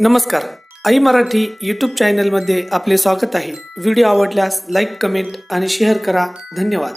नमस्कार, आई मराठी यूट्यूब चॅनलमध्ये आपले स्वागत आहे। व्हिडिओ आवडल्यास लाईक, कमेंट आणि शेअर करा। धन्यवाद।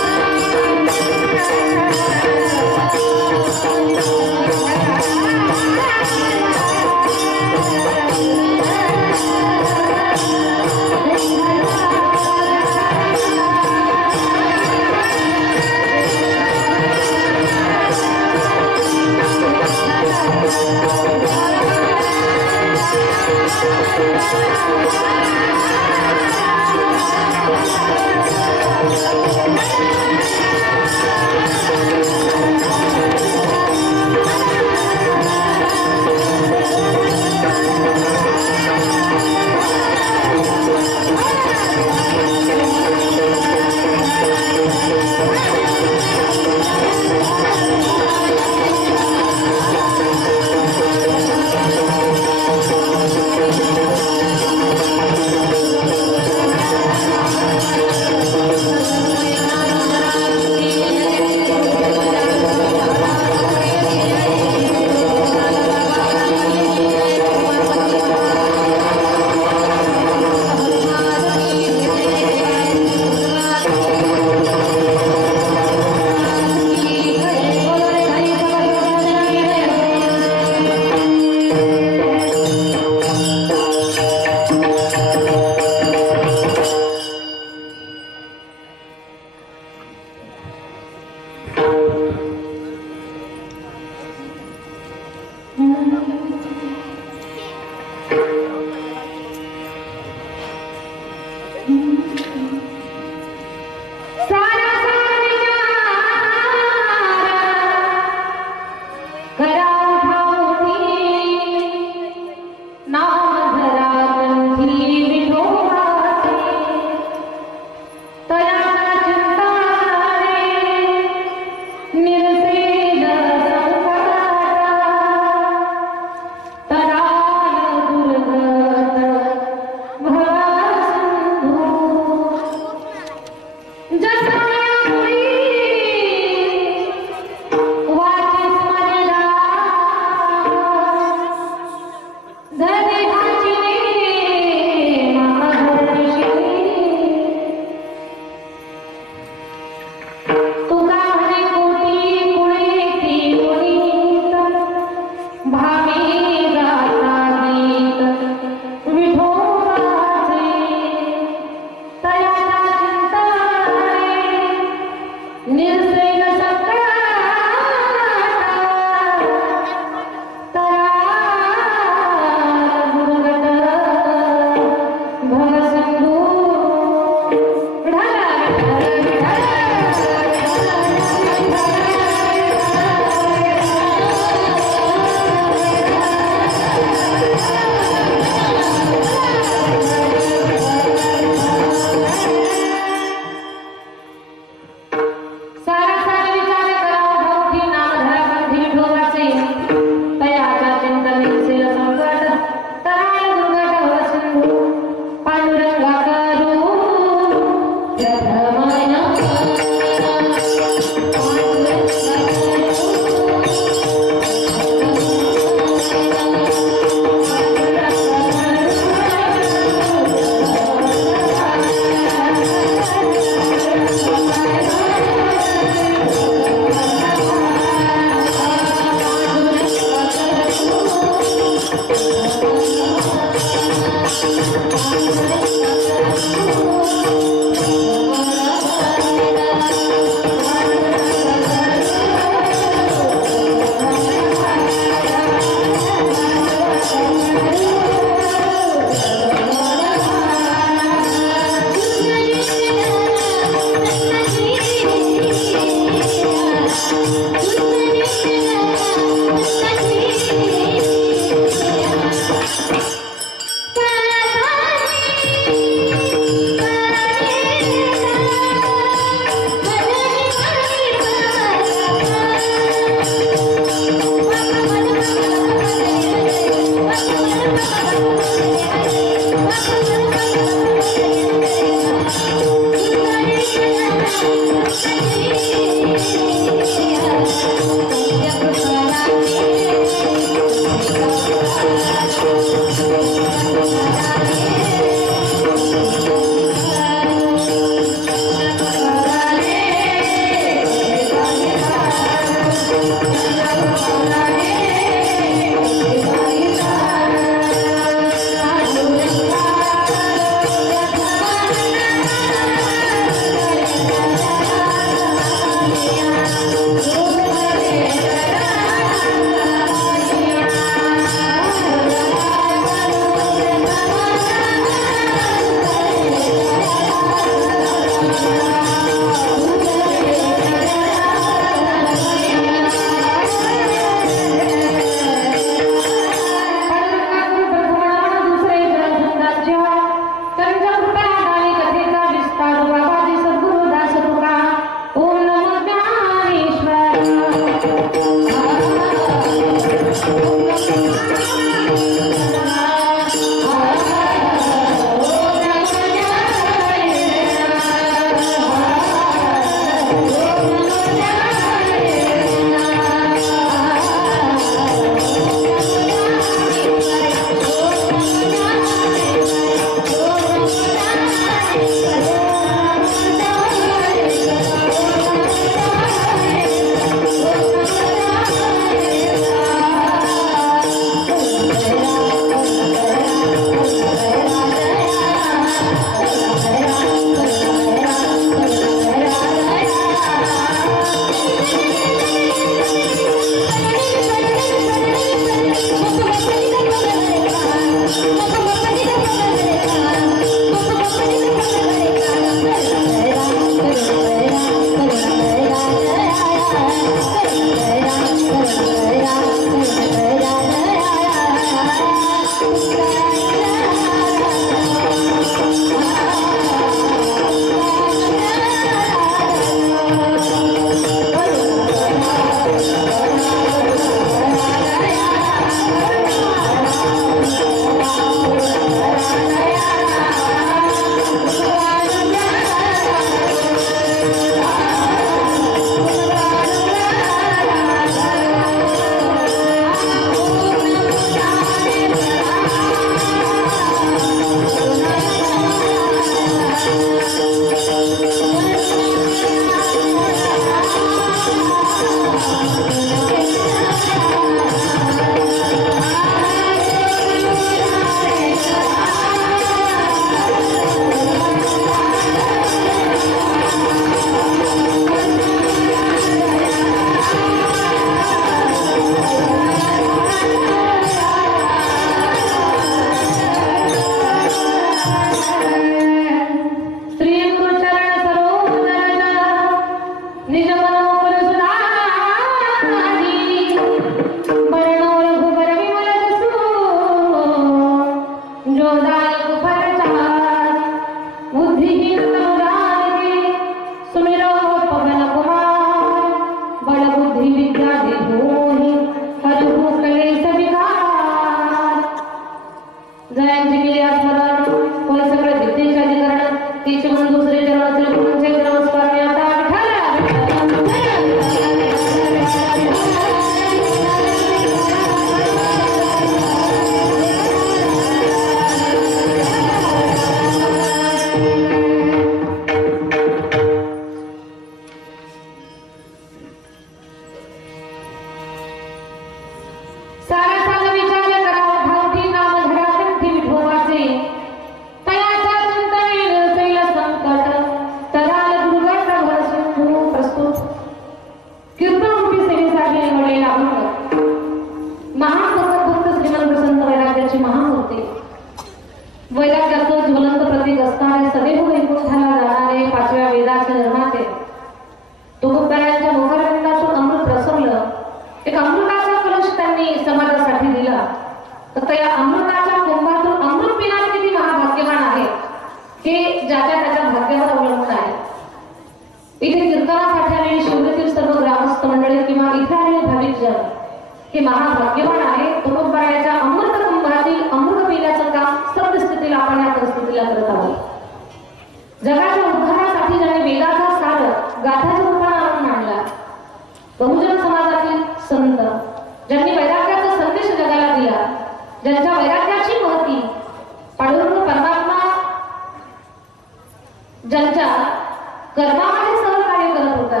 कर्मामध्ये सहकार्य करत होता,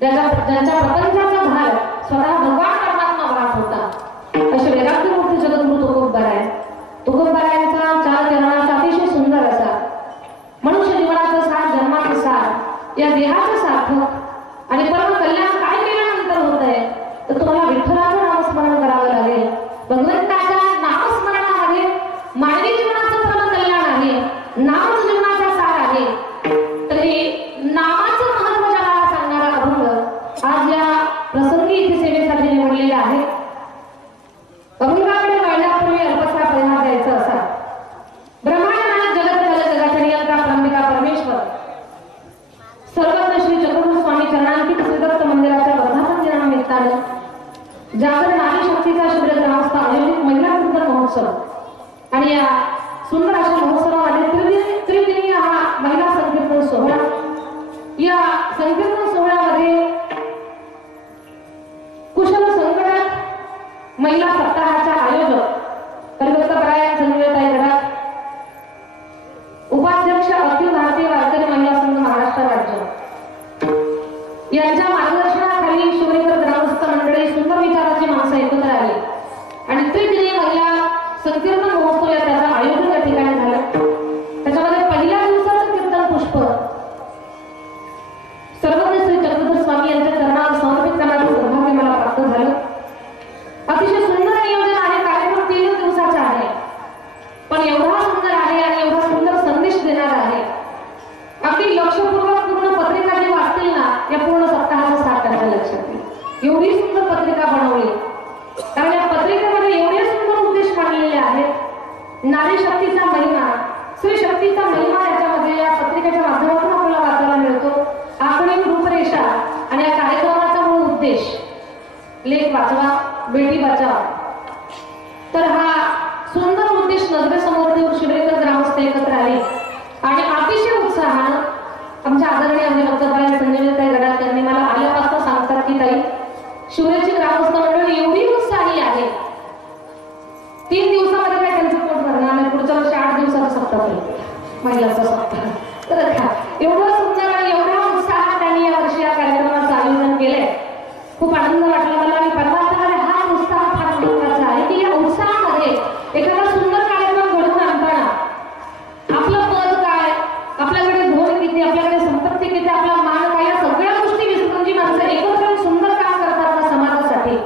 ज्यांच्या प्रपंचाचा भार स्वतः भगवान परमात्मा वाहत होता, असे वेदांती मूर्ती जगद्गुरु तुकोबराय. तुकोबरायांचा चार चरणाचा अतिशय सुंदर असा मनुष्य जीवनाचा सार, जन्माचा सार, या देहाचं सार्थक आणि परम कल्याण काय केल्यानंतर होत आहे तर तुम्हाला विठ्ठलाचं नामस्मरण करावं लागेल. भगवंताच्या नामस्मरणामध्ये मानवी जीवनाचं परम कल्याण आहे, नामच जीवनाचा सार आहे. तर हे नामाचं महत्व जगाला सांगणारा अभंग आज या प्रसंगी इथे सेवेसाठी निवडलेले आहे. अभंगाकडे वळण्यापूर्वी अल्पसा परिहार द्यायचा असा. ब्रह्मांड जगत जल जगाचे नियंता परमिका परमेश्वर सर्वज्ञ श्री चक्रधर स्वामी चरणांकित श्रीदत्त मंदिराच्या वर्धापन दिनानिमित्तानं जागर नारी शक्तीचा शिबिर ग्रामस्थ आयोजित महिला कीर्तन महोत्सव आणि या सुंदर अशा महोत्सवामध्ये त्रिदिनीय हा महिला संकीर्तन सोहळा. या संकीर्तन सोहळ्यामध्ये कुशल संकटात महिला सप्ताहाच्या आयोजक हरिभक्तपरायण संजीवताई गडाख, उपाध्यक्ष अखिल भारतीय वारकरी महिला संघ महाराष्ट्र राज्य यांच्या मार्गदर्शनाखाली शिवनेकर ग्रामस्थ मंडळी सुंदर विचाराची माणसं एकत्र आली आणि त्रिदिनीय महिला संकीर्तन महोत्सव त्याचं आयोजन या ठिकाणी झालं. त्याच्यामध्ये पहिल्या दिवसाचं कीर्तन पुष्प सर्वज्ञ श्री चक्रधर स्वामी यांच्या चरणावर समर्पित करण्याचं सौभाग्य मला प्राप्त झालं. अतिशय सुंदर नियोजन आहे. कार्यक्रम 3 दिवसाचा आहे, पण एवढा सुंदर आहे आणि एवढा सुंदर संदेश देणार आहे. अगदी लक्षपूर्वक पूर्ण पत्रिका जी वाचतील ना या पूर्ण सप्ताहाचा सार त्यांच्या लक्षात येईल. एवढी सुंदर पत्रिका बनवली, कारण या पत्रिकेमध्ये एवढे सुंदर उद्देश मांडलेले आहेत. नारी शक्तीचा महिमा, स्त्री शक्तीचा महिमा याच्यामध्ये या पत्रिकेच्या माध्यमातून आपल्याला वाचायला मिळतो. आखणी रूपरेषा आणि या कार्यक्रमाचा मूळ उद्देश लेख वाचवा, बेटी बचाव. तर हा सुंदर उद्देश नजरेसमोर ठेवून शिवनेकर ग्रामस्थ एकत्र आले आणि अतिशय उत्साहानं आमच्या आदरणीय हरिभक्तपरायण संजीवताई गडाख यांनी मला आल्यापासून सांगतात की ताई, शिवनेरची ग्रामस्थ मंडळी एवढी उत्साही आहे. 3 दिवसामध्ये काय त्यांचं पोट भरणार नाही. पुढच्या वर्षी 8 दिवसाचा सप्ताह होईल, महिलाचा सप्ताह. तर एवढं सुंदर आणि एवढ्या उत्साहात त्यांनी या वर्षी या कार्यक्रमाचं आयोजन केलंय. खूप आनंद वाटला मला आणि परमार्थामध्ये हा उत्साह फार महत्वाचा आहे की या उत्साहामध्ये एखादा सुंदर कार्यक्रम घडवून आणताना आपलं पद काय, आपल्याकडे धोरण किती, आपल्याकडे संपत्ती किती, आपला मान काय, या सगळ्या गोष्टी विसरून जी माणसं एकत्र सुंदर काम करतात ना समाजासाठी,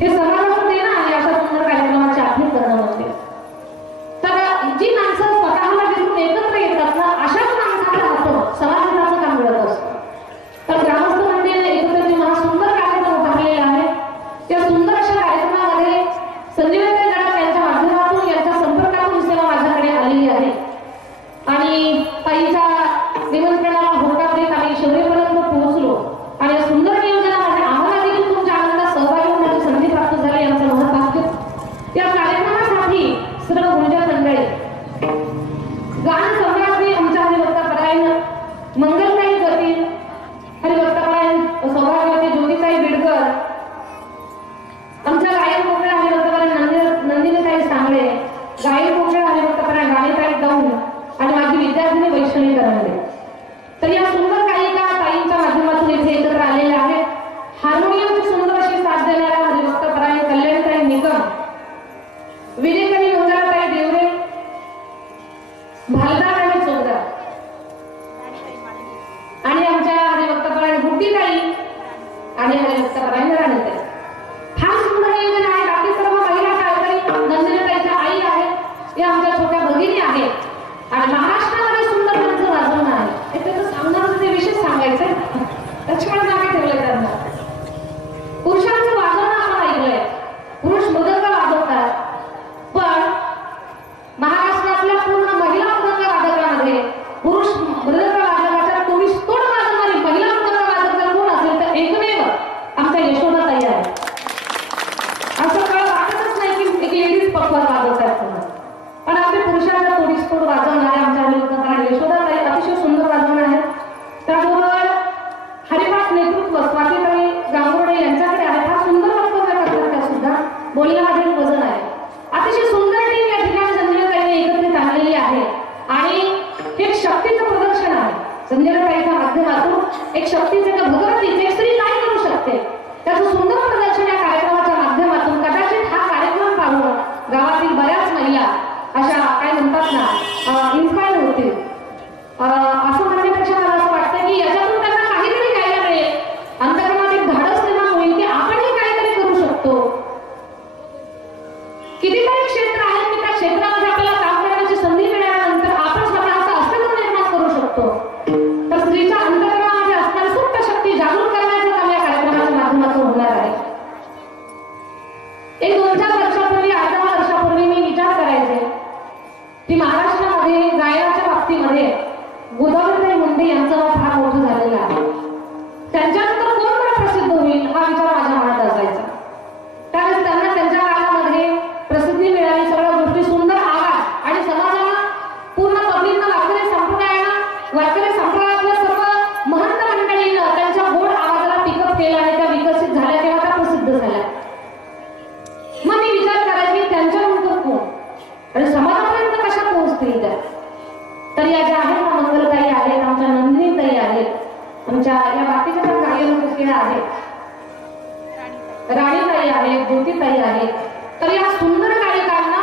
हे समाजाचं देणं आणि अशा सुंदर कार्यक्रमाची आखणी करणं होते. तर जी माणसं स्वतःला विसरून एकत्र येतात ना अशाच माणसाच्या हातून समाजाचं काम मिळत असतं. तर ग्रामस्थ मंडळीने एकत्र हा सुंदर कार्यक्रम उभारलेला आहे. त्या सुंदर अशा कार्यक्रमामध्ये संजीवताई गडाख यांच्या माध्यमातून यांच्या संपर्कातून सेवा माझ्याकडे आलेली आहे आणि ताईच्या निमंत्रणाला होकार देत आम्ही शिवनेपर्यंत पोहोचलो आणि या सुंदर नियोजनामध्ये आम्हाला देखील तुमच्या आनंदात सहभागी होण्याची संधी प्राप्त झाली. यांचं महत्त्व या कार्यक्रमासाठी सर्व गुरुजन मंडळी, गान सम्राज्ञी आमच्या हरिभक्तपरायण मंगलताई गती, हरिभक्तपरायण सौभाग्यवती ज्योतिताई बिडकर, आमच्या गायक मोकळे हरिभक्तपरायण नंदिनीताई सांगळे, गायक मोकळे हरिभक्तपरायण राणीताई दौंड आणि माझी विद्यार्थिनी वैष्णवी करंडे. तर या सुंदर गायिका ताईंच्या माध्यमातून इथे एकत्र आलेल्या आहेत. हार्मोनियमची सुंदर अशी साथ देणाऱ्या हरिभक्तपरायण कल्याणताई निकम, विनेकरी मंगलाताई देवरे, भालदार आणि चोपदार आणि आमच्या हरिभक्तपरायण गुड्डीताई आणि हरिभक्तपरायण राणीताई. फार सुंदर नियोजन आहे. बाकी सर्व महिला शाळकरी नंदिनीताईच्या आई आहेत, या आमच्या छोट्या भगिनी आहेत आणि महाराष्ट्रामध्ये सुंदर त्यांचं वाजवणं आहे. हे त्याचं सांगणारच ते विशेष सांगायचंय, त्याच्यामुळे नावे ठेवलंय त्यांना. पुरुषांचं वाजवणं आपण ऐकलंय, पुरुष मृदंग वाजवतात, पण महाराष्ट्रातल्या पूर्ण महिला मृदंग वादकामध्ये पुरुष मृदंग वादकाच्या तुम्ही तोड वाजवणारी महिला मृदंग वादक जर कोण असेल तर एकमेव आमच्या यशोदाताई आहे. असं कळ वाटतच नाही की एक लेडीज पक्वात वाजवतात म्हणून, पण आपले पुरुषांच्या तोडीस तोड वाजवणारे आमच्या हरिभक्तपरायण यशोदाताई अतिशय सुंदर वाजवण आहे. त्याबरोबर हरिपाठ नेतृत्व स्वातीताई गांगुर्डे यांच्याकडे आहे. फार सुंदर वक्तव्य करतात त्या सुद्धा, बोलण्यामध्ये वजन आहे. अतिशय सुंदर टीम या ठिकाणी संजीवताईने एकत्रित आणलेली आहे आणि हे शक्तीचं प्रदर्शन आहे. संजीवताईचा एक शक्तीचे एक भगवतीचे एक स्त्री काय करू शकते त्याचं सुंदर प्रदर्शन या कार्यक्रमाच्या माध्यमातून कदाचित हा कार्यक्रम पाहून गावातील बऱ्याच महिला अशा काय म्हणतात ना इन्स्पायर होतील. असं म्हणण्यापेक्षा मला असं वाटतं की याच्यातून त्यांना काहीतरी घ्यायला मिळेल, अंतर्मनात एक धाडस निर्माण होईल की आपणही काहीतरी करू शकतो. कितीतरी क्षेत्र आहेत की त्या क्षेत्रामध्ये आपल्याला काम करण्याची संधी मिळाल्यानंतर आपण स्वतःचं अस्तित्व निर्माण करू शकतो. तर स्त्रीच्या अंतर्मनामध्ये असणारी सुप्त शक्ती जागृत करण्याचं काम या कार्यक्रमाच्या माध्यमातून होणार आहे. एक 2-4 वर्षापूर्वी 8-10 वर्षापूर्वी मी विचार करायचे की महाराष्ट्रामध्ये गायनाच्या बाबतीमध्ये गोदावरीताई मुंडे यांचं नाव फार मोठं झालेलं आहे. त्यांच्यानंतर कोण बरं प्रसिद्ध होईल हा विचार माझ्या मनात असायचा. त्यावेळेस त्यांना त्यांच्या काळामध्ये प्रसिद्धी मिळाली, सगळ्या गोष्टी सुंदर आवाज आणि समाजाला पूर्ण पब्लिकनं वारकरी संप्रदायातल्या सर्व महंत मंडळीनं त्यांच्या गोड आवाजाला पिकअप केला आणि त्या विकसित झाल्या तेव्हा त्या प्रसिद्ध झाल्या. मग मी विचार करायची त्यांच्यानंतर कोण आणि समाजापर्यंत कशा पोहोचतील त्या. तर या ज्या आहेत ना मंगलताई आहेत, आमच्या नंदिनीताई आहेत, आमच्या या बाकीच्या ज्या कार्यकर्त्या आहेत, राणीताई आहेत, ज्योतिताई आहेत. तर या सुंदर गायकांना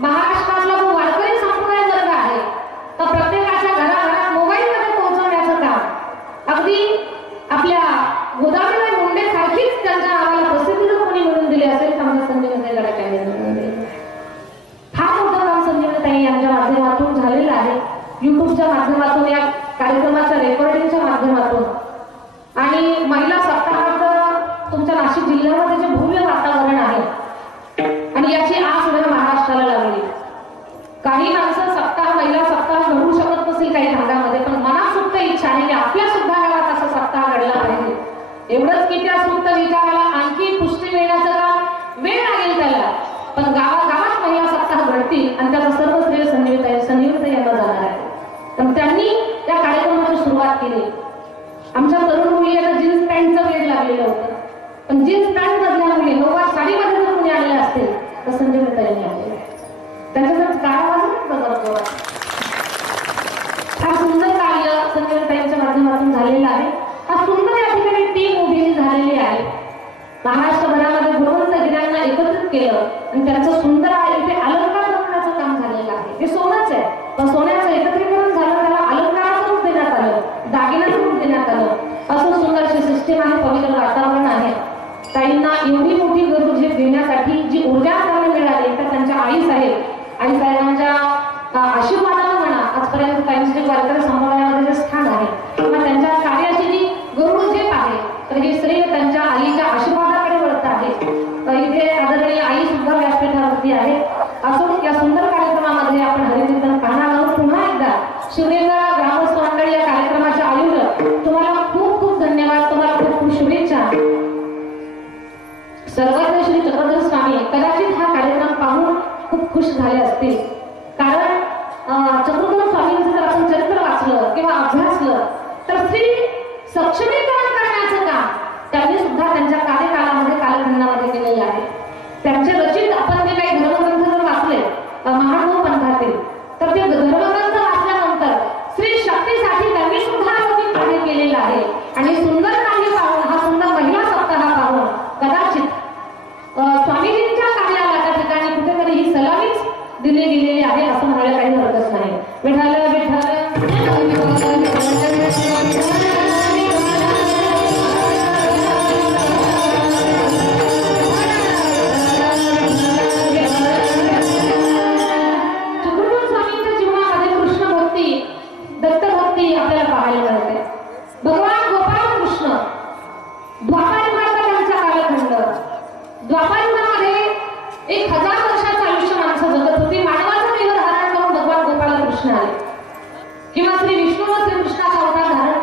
महाराष्ट्रातला जो वारकरी संप्रदाय वर्ग आहे तर प्रत्येकाच्या घराघरात मोबाईलमध्ये पोहोचवण्याचं काम अगदी आपल्या गोदावरीताई मुंडे सारखीच त्यांच्या नावाला प्रसिद्धी जर कोणी मिळून दिली असेल तर आमच्या संजीवनीताई गडाख्यांनी मिळून दिली. फार मोठं काम संजीवनीताई यांच्या माध्यमातून झालेलं आहे. युट्यूबच्या माध्यमातून, या कार्यक्रमाच्या रेकॉर्डिंगच्या माध्यमातून आणि महिला सप्ताहात तुमच्या नाशिक जिल्ह्यामध्ये जे भव्य वातावरण आहे आणि याची आस उद्या महाराष्ट्राला लागली. काही माणसं महिला सप्ताह घडू शकत नसेल काही भागामध्ये, पण मनात सुप्त इच्छा आहे की आपल्या सुद्धा गावात असा सप्ताह घडला पाहिजे. एवढंच की त्या सुप्त विचाराला आणखी पुष्टी मिळण्याचं काम वेळ लागेल त्याला, पण गावागावात महिला सप्ताह घडतील आणि त्याचा सर्व श्रेय संजीवनीताई यांना जाणार आहे. तर त्यांनी त्या कार्यक्रमाची सुरुवात केली. आमच्या तरुण मुली आता जीन्स पॅन्टचं वेळ लागलेलं होतं, पण जीन्स पॅन्ट मधल्या मुली नऊवार साडीमध्ये जर कोणी आलेल्या असतील तर संजीवनीताईंनी आले. त्यांच्या जर काळापासून फार सुंदर कार्य संजीवनीताईंच्या माध्यमातून झालेलं आहे. हा सुंदर या ठिकाणी टीम उभी झालेली आहे. महाराष्ट्रभरामध्ये गुणवंत गिऱ्यांना एकत्रित केलं आणि त्यांचं सुंदर इथे अलंकार बनवण्याचं काम झालेलं आहे. हे सोनंच आहे, पण सोन्याचं एकत्रीकरण झालं, त्याला अलंकाराचं रूप देण्यात आलं, दागिन्याचं रूप देण्यात आलं. असं सुंदर अशी सिस्टीम आहे, पवित्र वातावरण आहे. ताईंना एवढी मोठी गरज झेप देण्यासाठी जी ऊर्जा त्यांना मिळाली तर त्यांच्या आई साहेबांच्या आशीर्वादाला म्हणा आजपर्यंत ताईंचे जे वारकरी संप्रदायामध्ये जे स्थान आहे किंवा त्यांच्या कार्याची जी गरुड झेप आहे तर हे श्रेय त्यांच्या आईच्या आशीर्वादाकडे वळत आहे. इथे आदरणीय आई सुद्धा व्यासपीठावरती आहे. असं या सुंदर कार्यक्रमामध्ये आपण हरिकीर्तन पाहणार आहोत. पुन्हा एकदा शिवरेंद्र ग्रामस्थ मंडळ या कार्यक्रमाचे आयोजक तुम्हाला खूप खूप धन्यवाद, तुम्हाला खूप खूप शुभेच्छा. सर्वज्ञ श्री चक्रधर स्वामी कदाचित हा कार्यक्रम पाहून खूप खुश झाले असतील, कारण चक्रधर स्वामींचं जर आपण चरित्र वाचलं किंवा अभ्यासलं तर स्त्री सक्षमीकरण करण्याचं काम त्यांनी सुद्धा त्यांच्या कार्यकालामध्ये कालखंडामध्ये केलेलं आहे. त्यांचे रचित आपण जे काही धर्मग्रंथ जर वाचले महानुभव पंथातील तर ते धर्मग्रंथ वाचल्यानंतर स्त्री शक्तीसाठी त्यांनी सुद्धा लौकिक कार्य केलेलं आहे. आणि सुंदर कार्य पाहून, हा सुंदर महिला सप्ताह पाहून कदाचित स्वामीजींच्या कार्याला त्या ठिकाणी कुठेतरी ही सलामीच दिली गेलेली आहे असं म्हणायला काही हरकत नाही. विठ्ठल चक्रधर स्वामींच्या जीवनामध्ये कृष्ण भक्ती, दत्त भक्ती आपल्याला पाहायला मिळते. भगवान गोपाळ कृष्ण द्वापारयुगाचा त्यांचा कालखंड, द्वापारयुगामध्ये 1000 वर्षाचं आयुष्य माणसं जगत होती. मानवाचं देह धारण करून भगवान गोपाळ कृष्ण आले किंवा श्री विष्णू व श्री कृष्णाचा अवतार धारण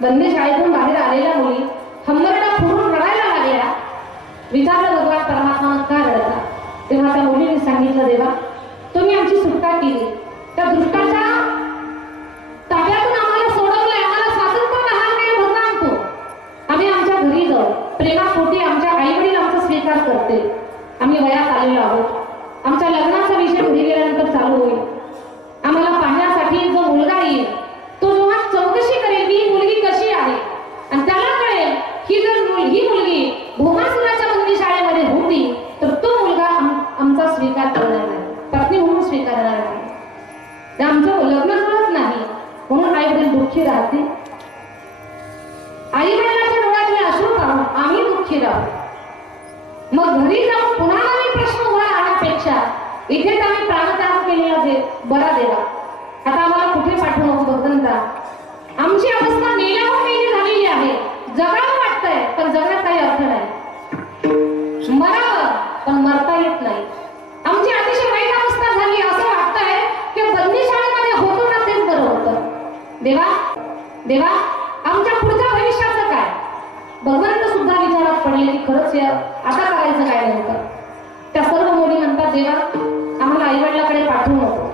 बंदी शाळेतून बाहेर आलेल्या मुली हंबरडा फुरून रडायला लागल्या. विचारलं भगवान परमात्मा का रडता? तेव्हा त्या मुलीने सांगितलं, देवा तुम्ही आमची सुटका केली, त्या दुष्टाच्या ताब्यातून आम्हाला सोडवलंय, आम्हाला स्वातंत्र्य लहान काय भगवान तू. आम्ही आमच्या घरी जाऊ, प्रेमापोटी आमच्या आई वडील आमचा स्वीकार करते. आम्ही वयात आलेलो आहोत, आमच्या लग्नाचा विषय घरी गेल्यानंतर चालू होईल. आम्हाला पाहण्यासाठी जो मुलगा येईल तो जेव्हा चौकशी करेल की ही मुलगी कशी आहे आणि त्याला कळेल की जर ही मुलगी भूमासुराच्या बंदी शाळेमध्ये होती तर तो मुलगा आमचा स्वीकार करणार नाही, पत्नी म्हणून स्वीकारणार नाही. आमचं लग्न जुळत नाही म्हणून आई वडील दुःखी राहतील. आई वडिलांच्या डोळ्यातले अश्रू पाहून आम्ही दुःखी राहू. मग घरी जाऊन पुन्हा आम्ही प्रश्न उभा राहण्यापेक्षा इथेच आम्ही प्राणत्याग केलेला बरा देवा. आता आम्हाला कुठे पाठवू नको भगवंता. आमची अवस्था मेल्यावर मेली झालेली आहे. जगावं वाटतंय पण जगण्यात काही अर्थ नाही. मरावं पण मरता येत नाही. आमची अतिशय वाईट अवस्था झाली. असं वाटतंय की बंदी शाळेमध्ये होतो ना तेच बरं होतं. देवा देवा आमच्या पुढच्या भविष्याचं काय? भगवंत सुद्धा विचारात पडले की खरंच आता करायचं काय नेमकं. त्या सर्व मुली म्हणतात, देवा आम्हाला आई वडिलाकडे पाठवू नको.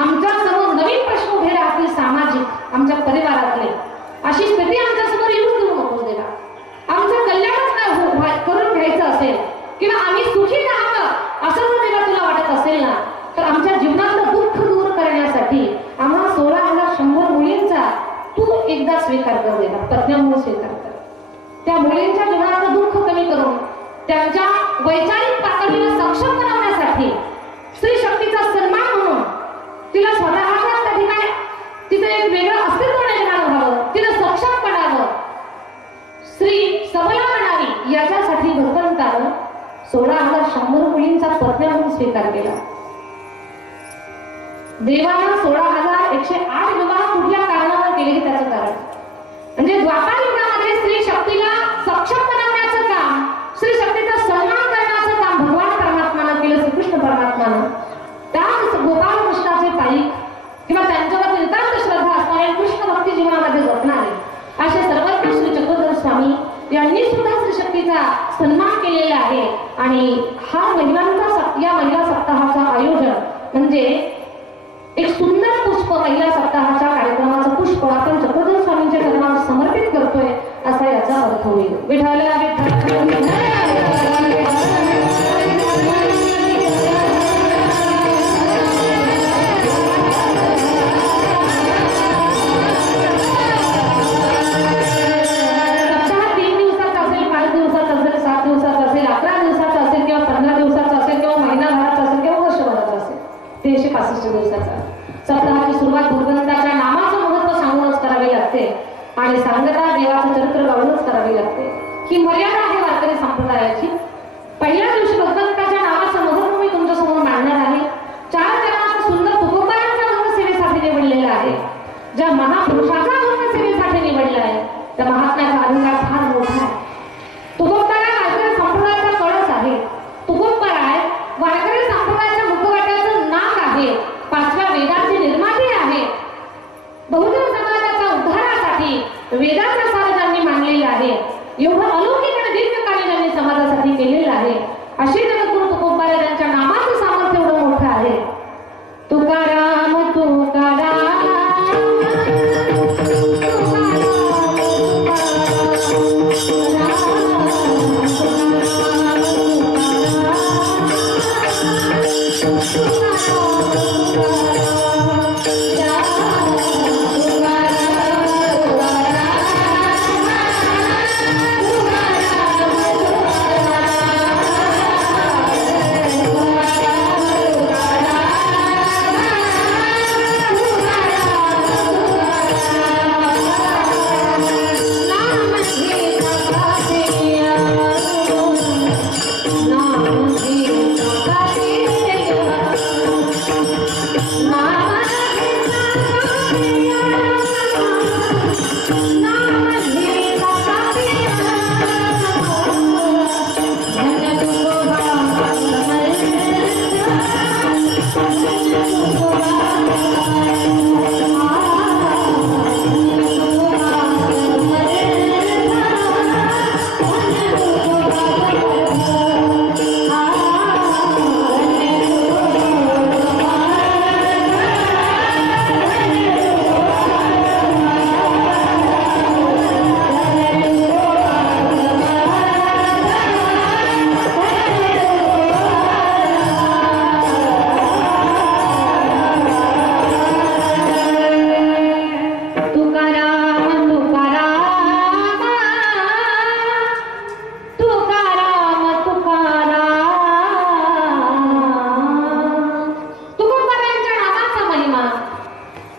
आमच्या समोर नवीन प्रश्न उभे राहतील सामाजिक, आमच्या परिवारातले. अशी स्थिती आमच्या समोर येऊच देऊ नको देवा. आमचं कल्याणच करून घ्यायचं असेल किंवा आम्ही सुखी राहावं असं जर देवा तुला वाटत असेल ना तर आमच्या जीवनातलं दुःख दूर करण्यासाठी आम्हाला 16,100 मुलींचा तू एकदा स्वीकार कर देवा, पत्न्या म्हणून स्वीकार कर. त्या मुलींच्या जीवनातलं दुःख कमी करून त्यांच्या वैचारिक पातळीला सक्षम बनवण्यासाठी स्त्री शक्तीचा सन्मान म्हणून तिला स्वतःच्या त्या ठिकाणी तिचं एक वेगळं अस्तित्व निर्माण व्हावं, तिला सक्षम बनावं, स्त्री सबला बनावी याच्यासाठी भगवंतानं 16,100 मुलींचा पत्न्या म्हणून स्वीकार केला. देवानं 16,108 विवाह कुठल्या कारणानं केले त्याचं कारण म्हणजे द्वापार युगामध्ये स्त्री शक्तीला सक्षम बनवण्याचं काम, स्त्री शक्तीचा सन्मान करण्याचं काम भगवान परमात्मानं केलं, श्रीकृष्ण परमात्मानं. त्याच गोपाल कृष्णाचे पाईक किंवा त्यांच्यावर नितांत श्रद्धा असणारे कृष्ण भक्ती जीवनामध्ये जपणारे असे सर्वज्ञ श्री चक्रधर स्वामी यांनी सुद्धा स्त्री शक्तीचा सन्मान केलेला आहे. आणि हा या महिला सप्ताहाचा आयोजन म्हणजे एक सुंदर पुष्प महिला सप्ताहाच्या कार्यक्रमाचं पुष्प आपण चक्रधर स्वामींच्या चरणावर समर्पित करतोय असा याचा अर्थ होईल. विठाला सप्ताहाची सुरुवात भगवंताच्या नामाचं महत्व सांगूनच करावी लागते आणि सांगता देवाचं चरित्र गाऊनच करावी लागते. ही मर्यादा आहे वारकरी संप्रदायाची. पहिल्या दिवशी भगवंताच्या नामाचं महत्व मी तुमच्या समोर मांडणार आहे. 4 जणांचा सुंदर तुकोबारांचा भंगसेवेसाठी निवडलेला आहे. ज्या महापुरुषाचा भंगसेवेसाठी निवडला आहे त्या महात्म्याचा अधिकार फार मोठा आहे. तुकोबारा वारकरी संप्रदायाचा कळस आहे. तुकोबारा वारकरी संप्रदायाच्या मुखवट्याचं नाक आहे. 5व्या वेदाची निर्माती आहे. बहुजन समाजाच्या उद्धारासाठी वेदाचा सार ज्यांनी मांडलेला आहे, एवढं अलौकिक आणि दीर्घकालीन समाजासाठी केलेलं आहे. अशी जर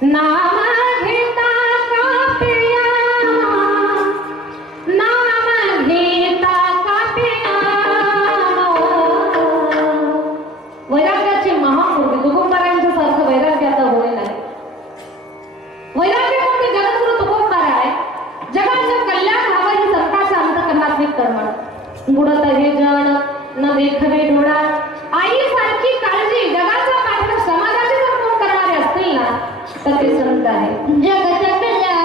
नाम घेता कापिया, नाम घेता कापिया. वैराग्याची महामूर्ती तुकोबारायांच्या सारखं वैराग्याचं होय नाही. वैराग्य म्हणजे जगद्गुरु तुकोबार आहे. जगाचं कल्याण व्हावं ही संतांच्या अंतःकरणातली कर्म. बुडत हे जण न देखवे डोळा, आई सारखी काळजी जगाचा पाठीवर समाजाची जर कोण करणारे असतील ना तर ते संत आहे. जगाच्या कल्याण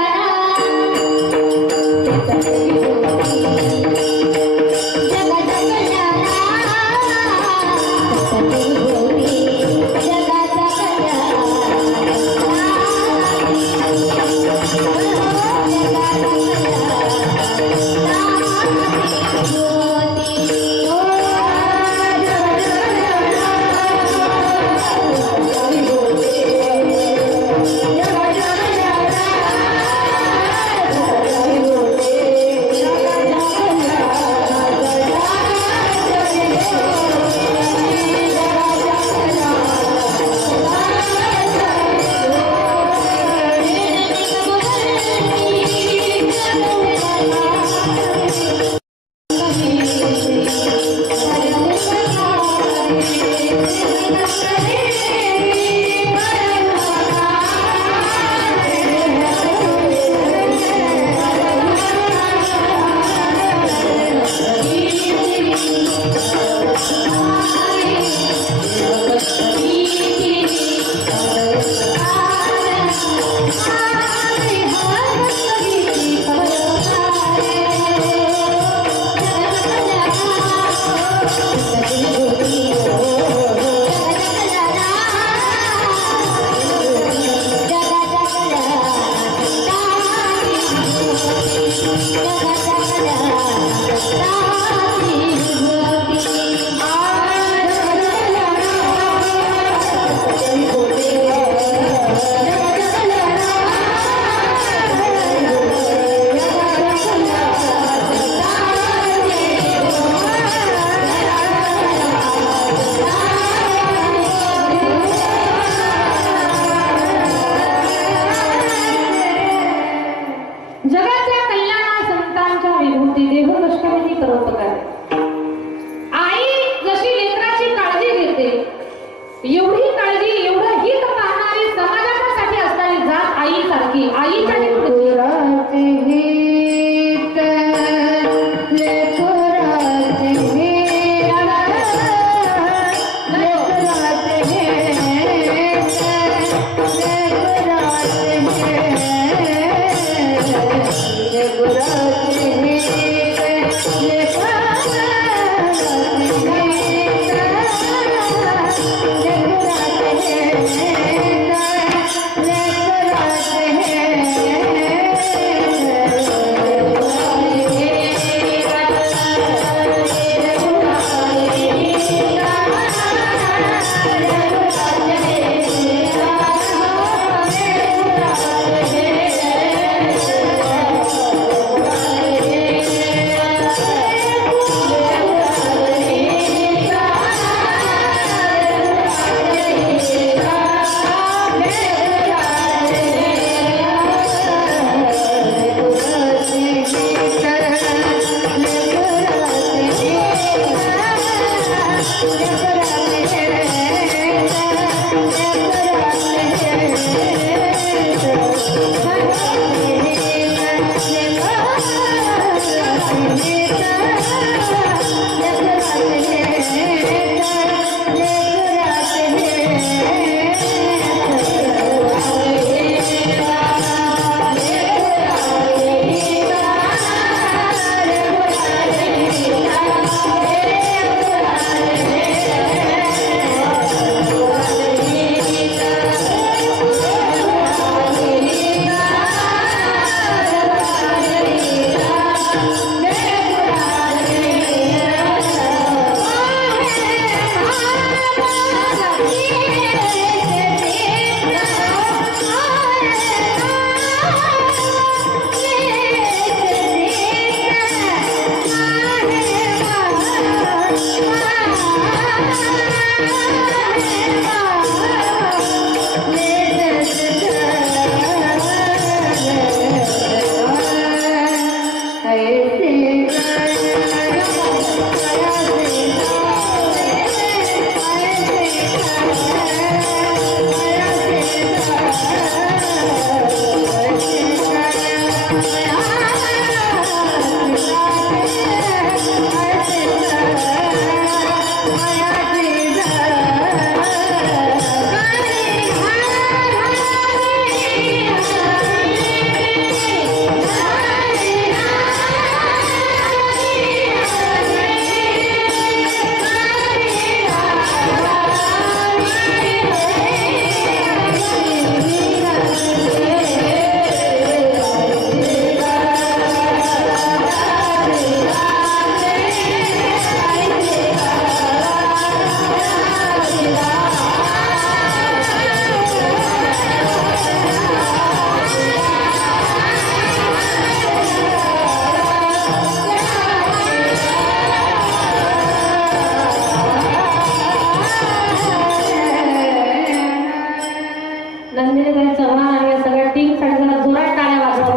नंदिनीताई चव्हाण आणि या सगळ्या टीमसाठी जरा जोरात टाळ्या वाजवा.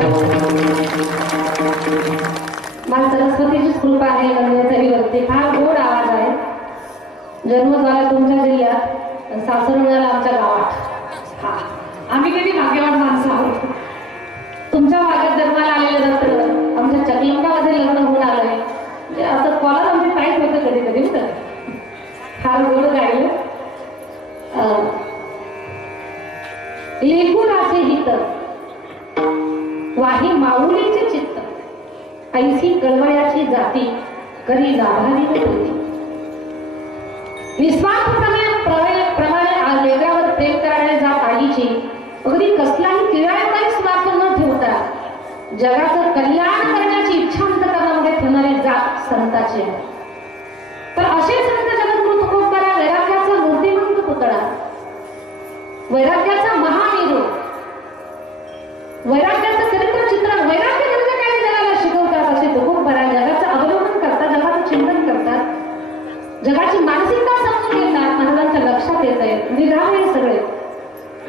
मला सरस्वतीचीच कृपा आहे नंदिनीताईवरती. फार गोड आवाज आहे. जन्म झाला तुमच्या जिल्ह्यात, सासर झाला आमच्या गावात. हा, आम्ही किती भाग्यवान माणसं आहोत. तुमच्या भागात जन्माला आलेलं नसतं. आमच्या चकलंबामध्ये लग्न होऊन आलंय. म्हणजे असं कॉलर आमची टाईट होतं कधी कधी. तर फार गोड गायलं. लेकुराचे हित वाही माऊलीचे चित्त, ऐसी कळवळ्याची जाती करी लाभावी होती. निस्वार्थपणे प्रमाणे लेकरावर प्रेम करणाऱ्या जात आईची अगदी कसलाही किरायाचाही स्वार्थ न ठेवता जगाचं कल्याण करण्याची इच्छा अंतकरणामध्ये ठेवणारी जात संताची आहे. तर असे संत जगद्गुरु तुकोबरा वैराग्याचा मूर्तिमंत पुतळा, वैराग्याचा महामेरू, वैराग्याचं चरित्र चित्रण, वैराग्य म्हणजे काय जगाला शिकवतात असे तुकोबरा जगाचं अवलोकन करतात, जगाचं चिंतन करतात, जगाची मानसिकता समजून घेतात. महाराजांच्या लक्षात येत आहे निघाले सगळे.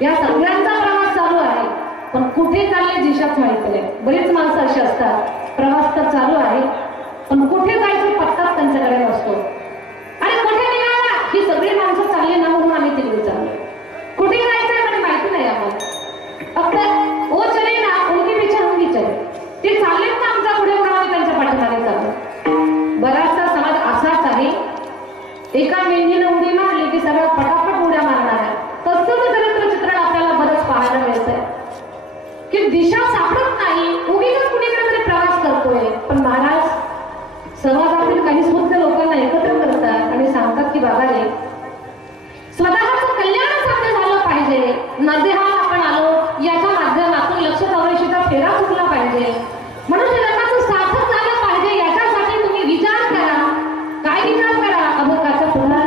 या सगळ्यांचा प्रवास चालू आहे, पण कुठे चालले दिशाच माहित नाही. बरीच माणसं अशी असतात, प्रवास तर चालू आहे पण कुठे जायचं पत्ताच त्यांच्याकडे नसतो. आणि कुठे निघाला ही सगळी माणसं चालली ना म्हणून आम्ही तिकडे चाललो. कुठे जायचंय पण माहिती नाही आम्हाला. फक्त ओ चले ना उनके पीछे हम भी चले. ते चाललेत ना आमचा पुढे म्हणून आम्ही त्यांच्या पाठीमागे चाललो. बराचसा समाज असाच आहे. एका मेंढीनं उडी मारली की सगळं पटापट उड्या मारणार आहे. तसंच चरित्र चित्रण आपल्याला बरंच पाहायला मिळतंय की दिशा सापडत नाही, उगीच कुणीकडे तरी प्रवास करतोय. पण महाराज समाजातील काही शुद्ध लोकांना एकत्र करतात आणि सांगतात की बाबा रे, स्वतःचं कल्याण साध्य झालं पाहिजे. नदेहा आपण आलो याच्या माध्यमातून लक्ष दौरेशीचा फेरा सुटला पाहिजे. म्हणून जगाचं सार्थक झालं पाहिजे. याच्यासाठी तुम्ही विचार करा. काय विचार करा? अभंगाचा पुन्हा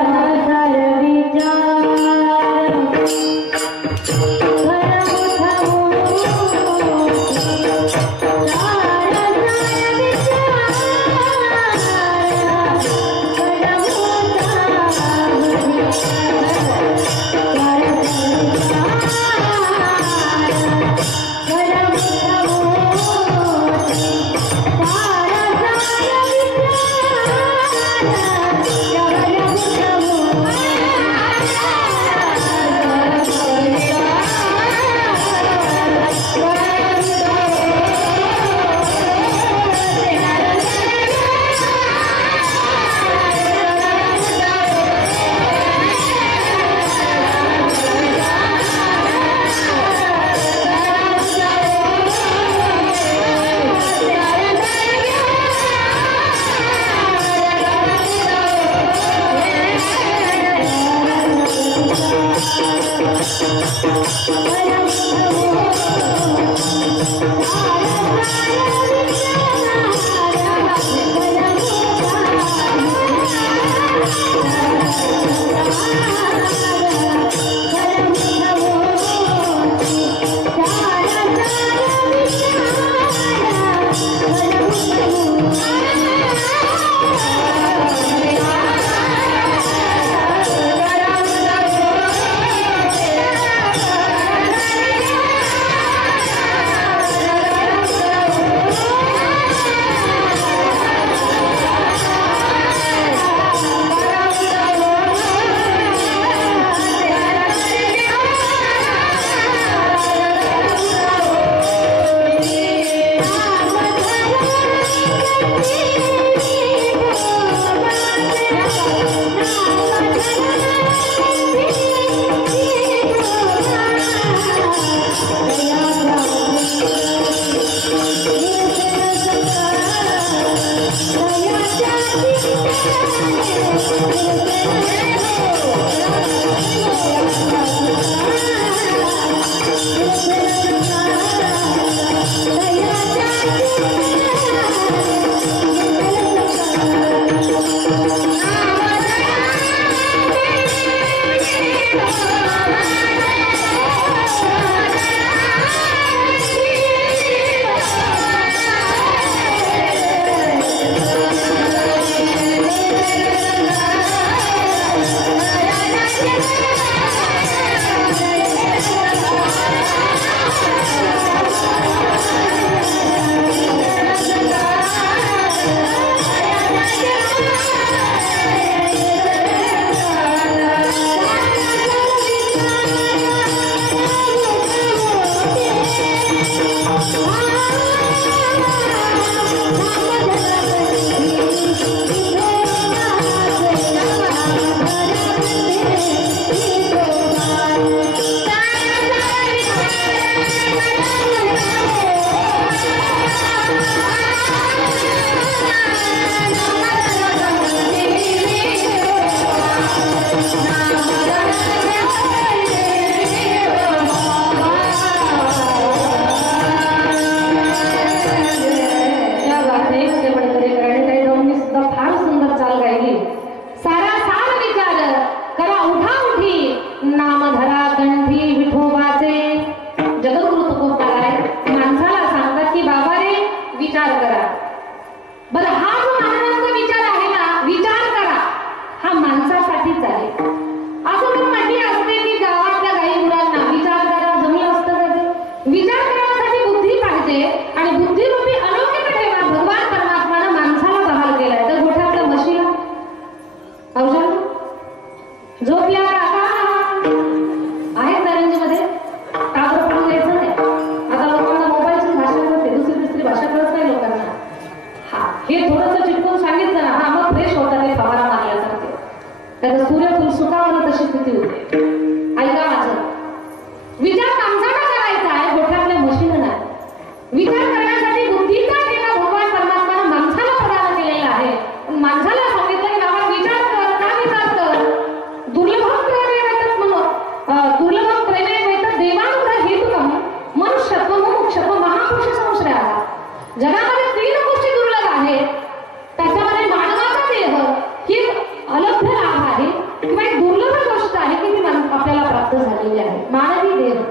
आहे.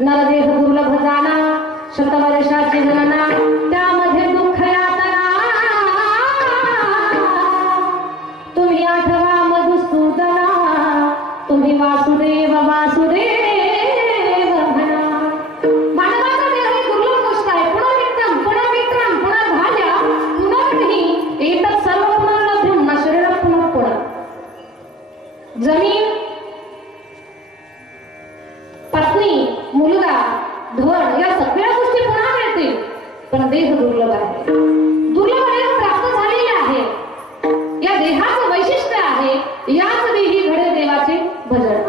नरदेह दुर्लभ जाना, शतवर्षाची गणना, त्यामध्ये दुःख यातना. तुम्ही आठवा मधुसूदना, तुम्ही वासुदेव वासुदेव म्हणा. मानवाचा देह ही दुर्लभ गोष्ट आहे. पुन्हा मित्रम, पुन्हा मित्रम, पुन्हा भाल्या, पुनर्ही एतत् सर्व पुनर्लभ्यम न शरीरं पुनः पुनः. जमीन, पत्नी, मुलगा, धन या सगळ्या गोष्टी पुन्हा मिळतील, पण देह दुर्लभ आहे. दुर्लभ देह प्राप्त झालेले आहे. या देहाचं वैशिष्ट्य आहे, याच देही घडे देवाचे भजन.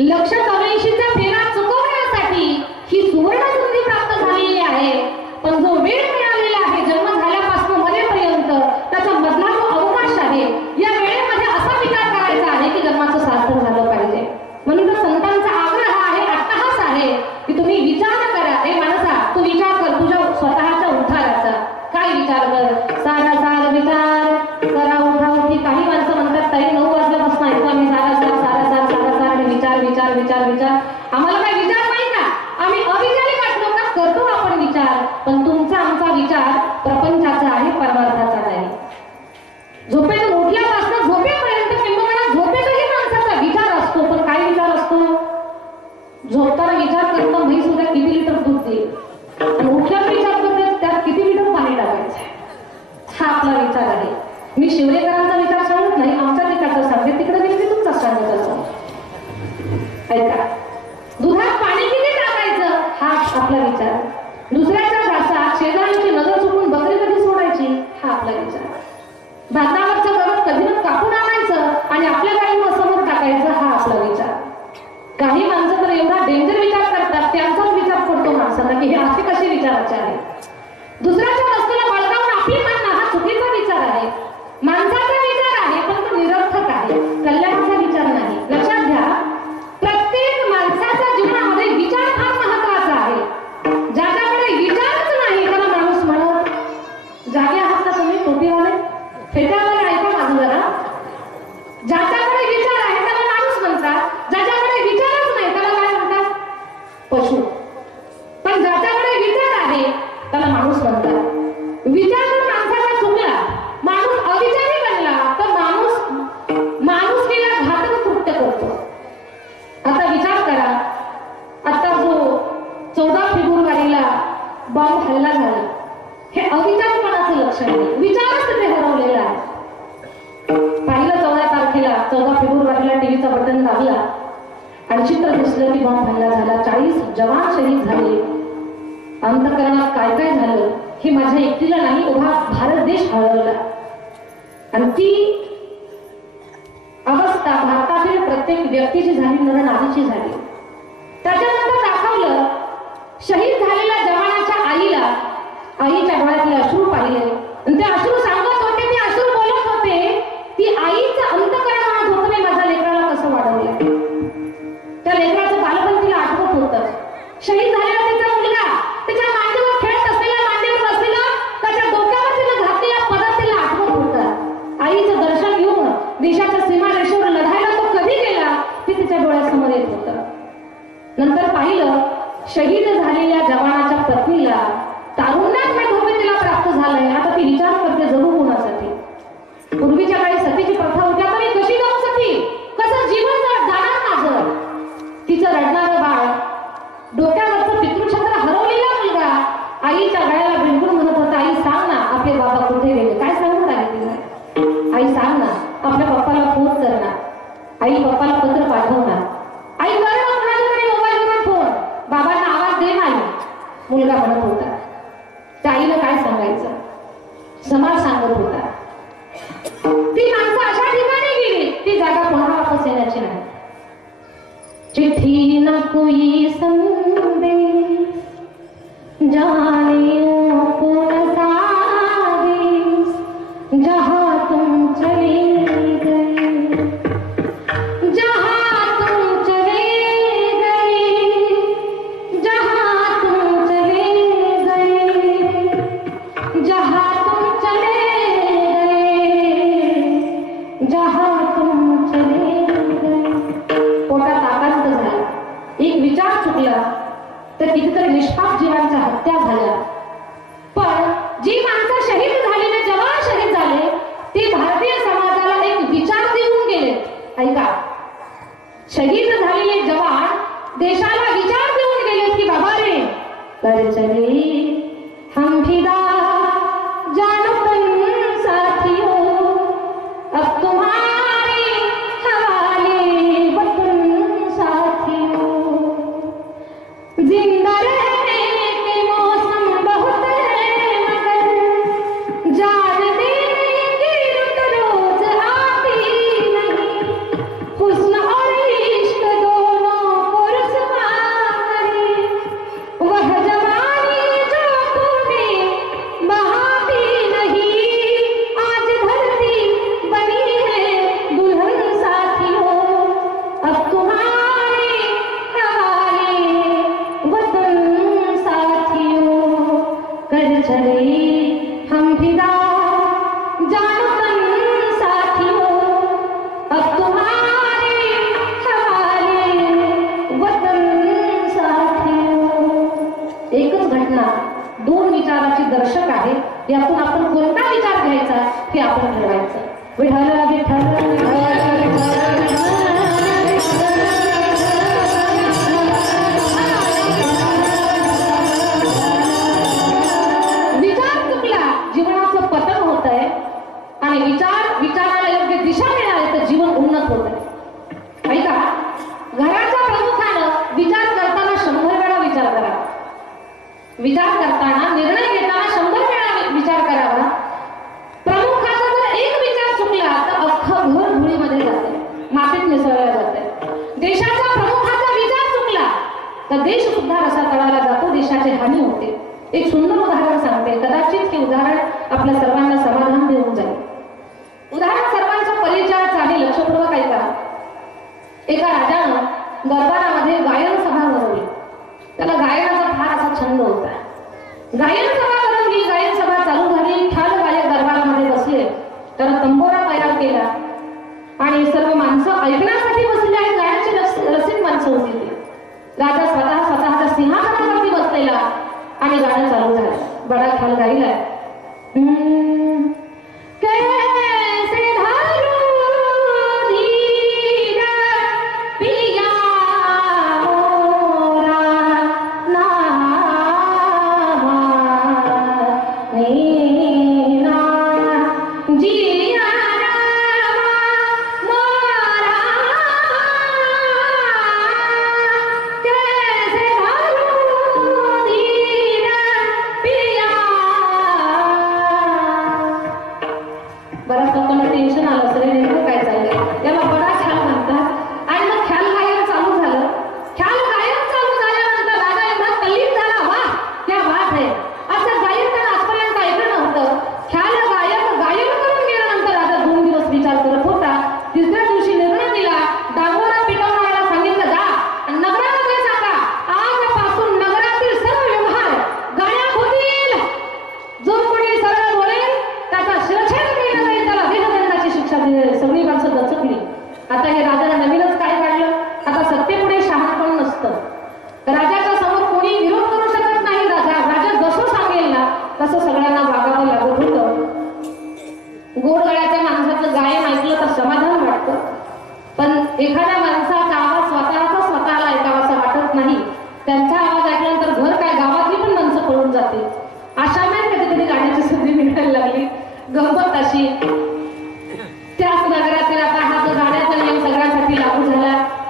लक्ष 84च्या फेरा चुकवण्यासाठी ही सुवर्ण संधी प्राप्त झालेली आहे. पण जो वेळ मिळालेला आहे जन्म झाल्यापासून मरेपर्यंत, त्याचा मधला जो अवकाश आहे, या वेळेमध्ये असा विचार करायचा आहे की जन्माचं सार्थक झालं पाहिजे. म्हणून तर संतांचा आग्रह आहे, अट्टहास आहे की तुम्ही विचार करा. हे माणसा, तू विचार कर तुझ्या स्वतःच्या उद्धाराचा. काय विचार कर? सारा सार विचार करा उठा उठी. काही माणसं म्हणतात ताई 9 वाजल्यापासून ऐकतो आम्ही सारा सार सारा सार सारा सार आणि विचार विचार विचार विचार. आम्हाला काही विचार नाही का? आम्ही अविचारी वाटलो का? करतो आपण विचार, पण तुमचा आमचा विचार प्रपंचाचा आहे, परमार्थाचा नाही. झोपेतून उठल्यापासून झोपेपर्यंत किंवा झोपेतही माणसाचा विचार असतो, पण काय विचार असतो? झोपताना विचार करतो म्हैस उद्या किती लिटर दूध देईल, आणि उठल्यावर विचार करतो त्यात किती लिटर पाणी टाकायचं. हा आपला विचार आहे. मी शिवरेकरांचा विचार सांगत नाही, आमच्या विचाराचा सांगते. तिकडे गेले तुमचा सांगत असतो. ऐका, दुधात पाणी किती टाकायचं हा आपला विचार. दुसऱ्याच्या घासात शेजाऱ्याची नजर चुकून बकरी कधी सोडायची हा आपला विचार. भातावरचं गवत कधी न कापून आणायचं आणि आपल्या गाडीवर समोर टाकायचं हा आपला विचार. काही माणसं तर एवढा डेंजर विचार करतात, त्यांचाच विचार पडतो माणसाला की हे असे कसे विचाराचे आहे. दुसऱ्याच्या वस्तूला बळकावून आपली मानणं हा चुकीचा विचार आहे. माणसाचा विचार आहे, पण तो निरर्थक आहे, कल्याणाचा विचार नाही. लक्षात घ्या, प्रत्येक माणसाच्या जीवनामध्ये विचार फार महत्वाचा आहे. ज्याच्याकडे विचारच नाही त्याला माणूस म्हणत. जागे आहात का तुम्ही टोपीवाले? फेट्यावाले ऐका माझं जरा. ज्याच्याकडे विचार आहे त्याला माणूस म्हणतात, ज्याच्याकडे विचारच नाही त्याला काय म्हणतात? पशु. पण ज्याच्याकडे विचार आहे त्याला माणूस म्हणतात. विचार जर माणसाचा चुकला, माणूस अविचारी बनला, तर माणूस केला घातक कृत्य करतो. आता विचार करा, आता जो 14 फेब्रुवारीला बॉम्ब हल्ला झाला, हे अविचारीपणाचं लक्षण आहे. विचारच तिथे हरवलेला आहे. पाहिलं 14 तारखेला 14 फेब्रुवारीला टीव्हीचा बटन दाबला आणि चित्र दिसलं की बॉम्ब हल्ला झाला, 40 जवान शहीद झाले. अंतःकरणात काय काय झालं हे माझ्या एकटीला नाही, उभा भारत देश हरवला. आणि ती अवस्था भारतातील प्रत्येक व्यक्तीची झाली, नरनारीची झाली. त्याच्यानंतर दाखवलं शहीद झालेल्या जवानाच्या आईला, आईच्या डोळ्यातले अश्रू पाहिले आणि ते अश्रू सांगत होते, ते अश्रू बोलत होते. ती आईचं अंतःकरण म्हणत होतं मी माझ्या लेकराला कसं वाढवलं. त्या लेकराचं बालपण तिला आठवत होतं. शहीद झालेला तिचा मुलगा त्याच्या मांडीवर खेळत असलेला, मांडीवर बसलेला, त्याच्या डोक्यावर तिला घातलेला पदर तिला आठवत होता. आईचं दर्शन घेऊन देशाच्या सीमारेषेवर लढायला तो कधी येत होतं. नंतर पाहिलं शहीद झालेल्या जवानाच्या पत्नीला तारुण्यात विठोबा तिला प्राप्त झालंय. आता ती विचार करते जगू कोणासाठी. पूर्वीच्या काळी सतीची प्रथा होती, आता मी कशी जाऊ सती, कसं जीवन जाणार माझं. तिचं रडणारं बाळ, डोक्यावरचं पितृछत्र हरवलेला मुलगा आईच्या गळ्याला बिलकुल म्हणत होता, आई सांग ना आपले बाबा कुठे गेले. काय सांगून आले तिला, आई सांग ना आपल्या पप्पाला फोन करणार, आई पप्पाला पत्र पाठवणार, आई कर ना कुणाकडे मोबाईलवर फोन, बाबांना आवाज दे नाही. मुलगा म्हणत होता. त्या आईला काय सांगायचं, समाज सांगत होता. ती माणसं अशा ठिकाणी गेली, ती जागा पुन्हा वापस येण्याची नाही. चिट्ठी न कोई संदेश जाने कौन सा देश, जहाँ तुम चले गए, जहाँ तुम चले गए, जहाँ तुम चले गए, जहाँ तुम चले गए, जहाँ तुम चले गए. पोटात आकांत झाला, एक विचार चुकला तर कितीतरी निष्पाप जीवांच्या हत्या झाल्या. पण जी माणसं शहीद झालेले, जवान शहीद झाले, ते भारतीय समाजाला एक विचार देऊन गेले. ऐका, शहीद झालेले जवान देशाला विचार देऊन गेले की बाबा रे कर चले हम फिदा जानो तुम साथियों, अब तुम्हारे हवाले वतन साथियों. जिंदा रहने के मौसम बहुत है मगर जान देने की रुत रोज आती नहीं. हुस्न और इश्क दोनों को रुसवा करे, वह जवानी जो तूने बहाती नहीं. आज धरती बनी है दुल्हन साथियों, अब तुम्हारे हवाले वतन साथियों. कर चले हम फिदा जानो तन साथियों, अब तुम्हारे हवाले वतन साथियों. एकच घटना दोन विचाराची दर्शक आहे. यातून आपण कोणता विचार घ्यायचा हे आपण ठरवायचं. विठ्ठल विठ्ठल विचार चुकला, जीवनाचं पतन होत आहे. आणि विचाराला योग्य दिशा मिळाली तर जीवन उन्नत होत आहे. ऐका, घराच्या प्रमुखानं विचार करताना 100 वेळा विचार करावा. विचार करताना, निर्णय घेताना 100 वेळा विचार करावा. प्रमुखाचा जर एक विचार चुकला तर अख्खं घर धुळीमध्ये जाते, मातीत मिसळलं जाते. देशाच्या प्रमुखाचा विचार चुकला तर देश सुद्धा रसा तळाला जातो, देशाची हानी होते. एक सुंदर उदाहरण सांगते, कदाचित हे उदाहरण आपल्या सर्वांना समाधान देऊन जाईल. उदाहरण सर्वांच्या परिचयाचं आहे, लक्षपूर्वक ऐका. एका राजानं दरबारामध्ये गायन सभा भरवली. त्याला गायनाचा फार असा छंद होता. गायन सभा भरवली, गायन सभा चालू झाली. ठाल गायक दरबारामध्ये बसले, त्याला तंबोरा तयार केला आणि सर्व माणसं ऐकण्यासाठी बसली आहेत. गाण्याची रसिक माणसं होती ती. राजा स्वतःच्या सिंहासनावरती बसलेला आणि गाणं चालू झालं. बडा ख्याल गायलाय. कैसे धारू धीर पिया मोरा नामा नीना जिया रामा मोरा. कैसे धारू धीर पिया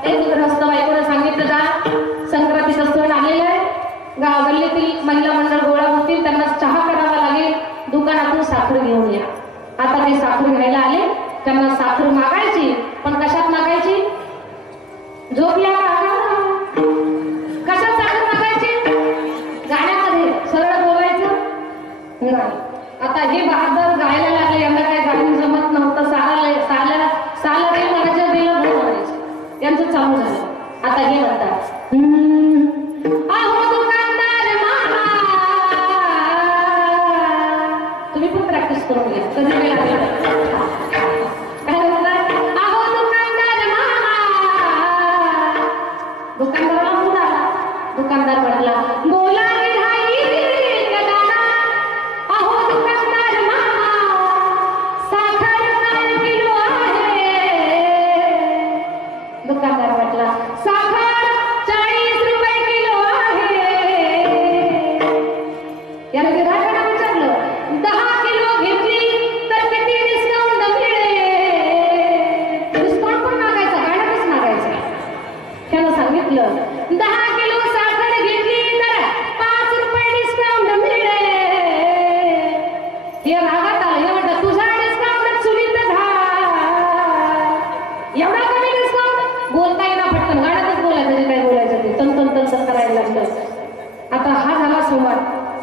एक गृहस्थ बायकोने सांगितलं जा संक्रांतीचा सण आलेला आहे, गाव गल्लीतील महिला मंडळ गोळा होतील, त्यांना चहा करावा लागेल, दुकानातून साखर घेऊन या. आता ते साखर घ्यायला आले, त्यांना साखर मागायची, पण कशात मागायची? झोपल्या कशात साखर मागायची? गाण्यामध्ये सरळ बोलायचं नाही. आता हे बहादर गायला लागले, यांना काय गाणं जमत नव्हतं, साला ते म्हणायचं दिलं म्हणायचं, यांचं चालू झालं. आता हे म्हणतात अहो दुकानदार मामा, तुम्ही पण प्रॅक्टिस करून घ्या कधी वेळ लागेल. काय म्हणतात? अहो दुकानदार मामा. दुकानदाराला मूड आला. दुकानदार म्हटला बोला रे भाई दादा. अहो दुकानदार मामा, साखर काय किलो आहे? दुकानदार म्हटला साखर 40 रुपये किलो आहे. याला गिऱ्हाईकाने विचारलं 10 किलो घेतली तर किती डिस्काउंट मिळेल? डिस्काउंट पण मागायचा, गाण्यातच मागायचा. त्यानं सांगितलं 10 किलो साखर घेतली तर 5 रुपये डिस्काउंट मिळेल. हे रागात आलं. हे म्हणतात तुझा डिस्काउंट चुलीत घाल. एवढा कमी डिस्काउंट? बोलता येणार पटकन, गाण्यातच बोलायचं, जे काय बोलायचं ते तन तन तन करायला लागलं. आता हा झाला संवाद.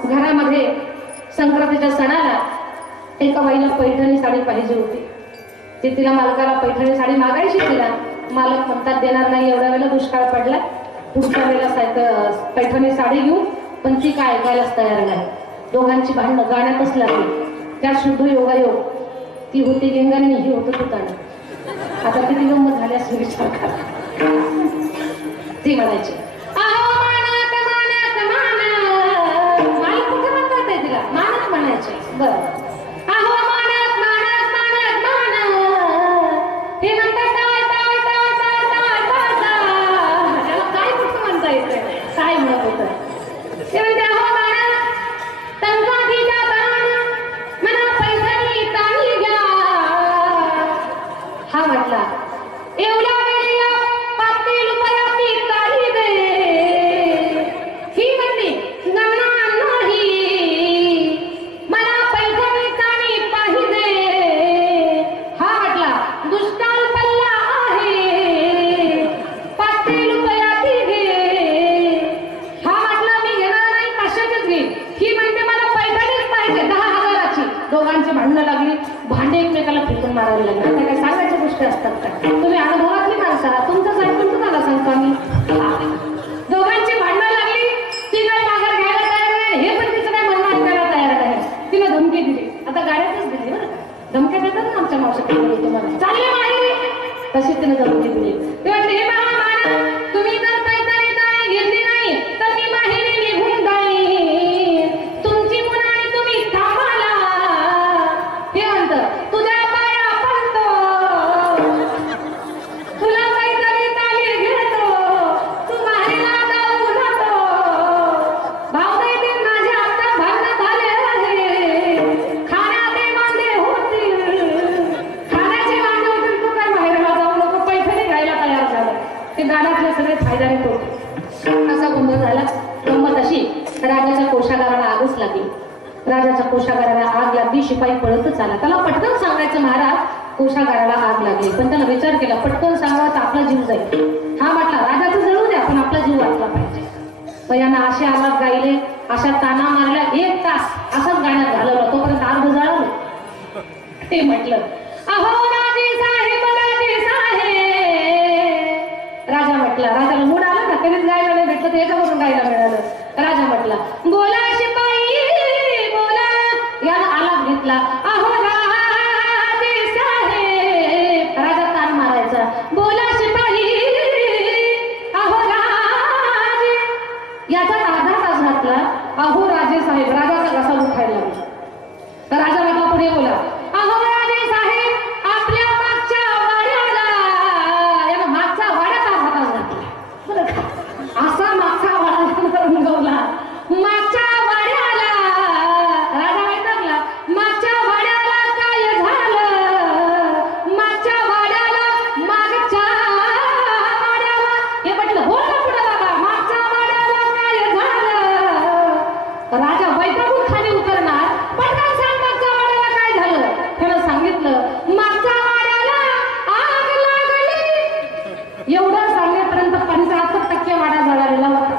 घरामध्ये संक्रांतीच्या सणाला एका बाईला पैठणी साडी पाहिजे होती. ती तिला मालकाला पैठणी साडी मागायची. तिला मालक म्हणतात देणार नाही, एवढ्या वेळेला दुष्काळ पडला, पुढच्या वेळेला पैठणी साडी घेऊ. पण ती काय ऐकायलाच तयार नाही. दोघांची भांडणं गाण्यातच लागली. त्या शुद्ध योगायोग. ती होती गेंगाने, ही होतं तुताने. आता किती गंमत झाली असं विचार करा. ती म्हणायची अहो मानक मानक मान. मालक कुठे म्हणतात ते तिला? मानक म्हणायचे. बरं अहो मानक मानक मानक मान. हे म्हणतात टाळ टाळ टाळ टाळ टाळ टाळ टाळ. त्याला काय कुठं म्हणता येतं? काय म्हणत होतं ते? म्हणते अहो मानक तंगाठीचा ताण मना पैठणी ताणी घ्या. हा म्हटला एवढ्या वेळेला 5 रुपयाची ताळी दे. ही म्हणली गमना नाही, मला पैठणी ताणी पाहिजे. हा म्हटला दुष्काळ पल्ला आहे, 5 रुपयाची घे. हा म्हटला मी घेणार नाही, 500चीच घेईन. ही म्हणते मला पैठणीच पाहिजे 10,000ची. दोघांची भांडणं लागली. भांडे एकमेकाला फेकून मारायला लागले. आता काय सांगायच्या गोष्टी असतात का? तुम्ही अनुभवातली माणसं आहात, तुमचंच ऐकून तुम्हाला सांगतो आम्ही. दोघांची भांडणं लागली. ती काय माघार घ्यायला तयार नाही, हे पण तिचं काय म्हणणं ऐकायला तयार नाही. तिने धमकी दिली. आता गाड्यातच दिली बरं का. धमक्या देतात ना आमच्या मावशीकडे तुम्हाला, चालले माहिती तशी तिने धमकी दिली. ते म्हणते हे पहा मानक, तुम्ही जर पैठणी ताणी घेतली नाही तर मी माहेरी निघून जाईन. तुमची मुलाने तुम्ही थांबाला. हे म्हणतं तुझ्या पाया पडतो, तुला पैठणी ताणी घेतो, तू माहेरला जाऊ नको. भाऊबंदीत माझे आता भांडण झाले आहे. खाण्याचे वांदे होतील, खाण्याचे वांदे होतील. तू काय माहेरला जाऊ नको, पैठणी घ्यायला तयार झाला. ते गाण्यातले सगळे फायद्याने होते. असा गोंधळ झाला. गंमत अशी, राजाच्या कोशागाराला आगच लागली. राजाच्या कोशागाराला आग लागली. शिपाई पळतच आला. त्याला पटकन सांगायचं महाराज कोशागाराला आग लागली. पण त्याला विचार केला पटकन सांगावं तर आपला जीव जाईल. हा म्हटला राजाचं जळू द्या पण आपला जीव वाचला पाहिजे. पण यांना असे आवाज गायले, अशा ताना मारल्या. 1 तास असाच गाण्यात घालवला. तोपर्यंत आग जळालं. ते म्हटलं अहो राजे साहेब राजे साहेब. राजा म्हटला, राजाला मूड आला ना, कधीच गायला नाही भेटलं तर याच्यावरून गायला मिळालं. राजा म्हटला बोला शिपाई बोला. याला आलाप घेतला अहो राजे साहेब. राजा तान मारायचा बोला शिपाई अहो राजे. याचा अर्धा तास घातला. अहो राजे साहेब. राजाचा घसा उठायला लागला. तर राजा म्हटला पुढे बोला अहो राजे साहेब आपल्या मागच्या वाड्याला. याला मागच्या वाड्यात अर्धा तास घातला. बरं का? असा मागचा वाडा रंगवला. मागच्या वाड्याला. राजा वैतागला. मागच्या वाड्याला काय झालं? मागच्या वाड्याला मागच्या वाड्याला एवढं सांगण्यापर्यंत 75% वाडा जळालेला होता.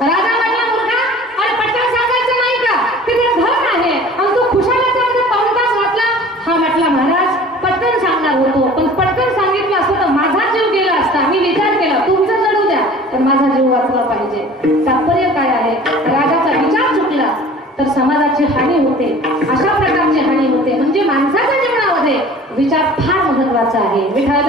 राजा म्हणला मुलगा आणि पटकन सांगायचं नाही का की ते घर आहे आणि तू खुशाला पाऊण तास वाटला. हा म्हटला महाराज पटकन सांगणार होतो पण पटकन सांगितलं असतं तर माझा जीव गेला असता. मी विचार केला तुमचं जडू द्या पण माझा जीव वाचला पाहिजे. तात्पर्य काय आहे, राजाचा विचार चुकला तर समाजाची हानी होते. अशा प्रकारची हानी होते. म्हणजे माणसाच्या जीवनामध्ये विचार फार महत्वाचा आहे. विठाला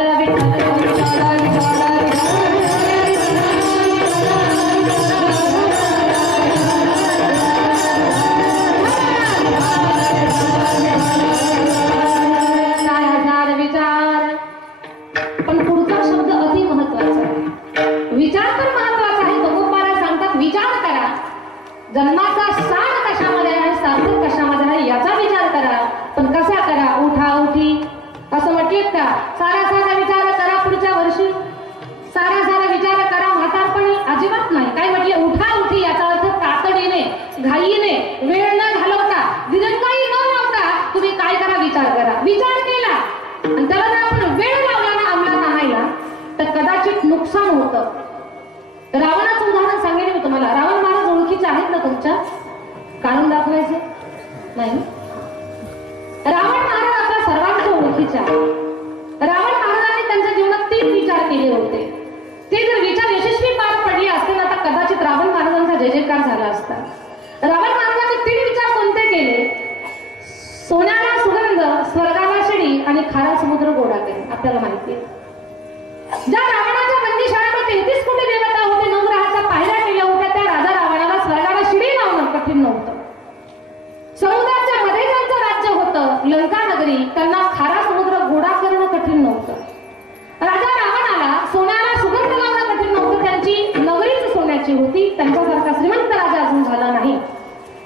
विचार. पण पुढचा शब्द अति महत्वाचा आहे. विचार तर महत्वाचा आहे. तुकोबाला सांगतात विचार करा. जन्माचा सार कशामध्ये आहे, सार्थक कशामध्ये आहे याचा विचार करा. पण कसा करा, उठा उठी असं म्हटलेत का? सारा सारा विचार करा पुढच्या वर्षी, सारा सारा विचार करा म्हातारपणी, अजिबात नाही. काय म्हटले, उठा उठी याचा अर्थ तातडीने, घाईने, वेळ न घालवता, दिरंगाई न लावता तुम्ही काय करा, विचार करा. विचार केला आणि त्याला जर आपण वेळ लावला ना अंमलात आणायला तर कदाचित नुकसान होतं. रावणाचं उदाहरण सांगेन मी तुम्हाला. रावण महाराज ओळखीचे आहेत ना तुमच्या? कारण दाखवायचे नाही. रावण महाराज आपल्या सर्वांच्या ओळखीचे आहेत. रावण महाराजांनी त्यांच्या जीवनात 3 विचार केले होते. ते जर विचार यशस्वी पार पडले असते ना तर कदाचित रावण महाराजांचा जय जयकार झाला असता. रावण महाराजांनी 3 विचार कोणते केले? सोन्याला सुगंध, स्वर्गाला शिडी आणि खारा समुद्र गोडा केला. आपल्याला माहिती आहे. ज्या रावणाच्या बंदीशाळेमध्ये 33 कोटी देवता होते, 9 ग्रहाच्या पायऱ्या केल्या होत्या, त्या राजा रावणाला स्वर्गाला शिडी लावणं कठीण नव्हतं. समुद्राच्या मध्ये ज्यांचं राज्य होतं लंका नगरी, त्यांना खारा समुद्र गोडा करणं कठीण नव्हतं. राजा रावणाला सोन्याला सुगंध लावणं कठीण नव्हतं. त्यांची नगरीच सोन्याची होती. त्यांच्यासारखा श्रीमंत राजा अजून झाला नाही.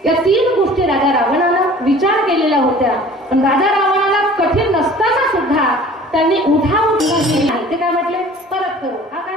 या 3 गोष्टी राजा रावणानं विचार केलेल्या होत्या. पण राजा रावणाला कठीण नसताना सुद्धा त्यांनी उठाव केला नाही. ते काय म्हटले, परत करू. हा काय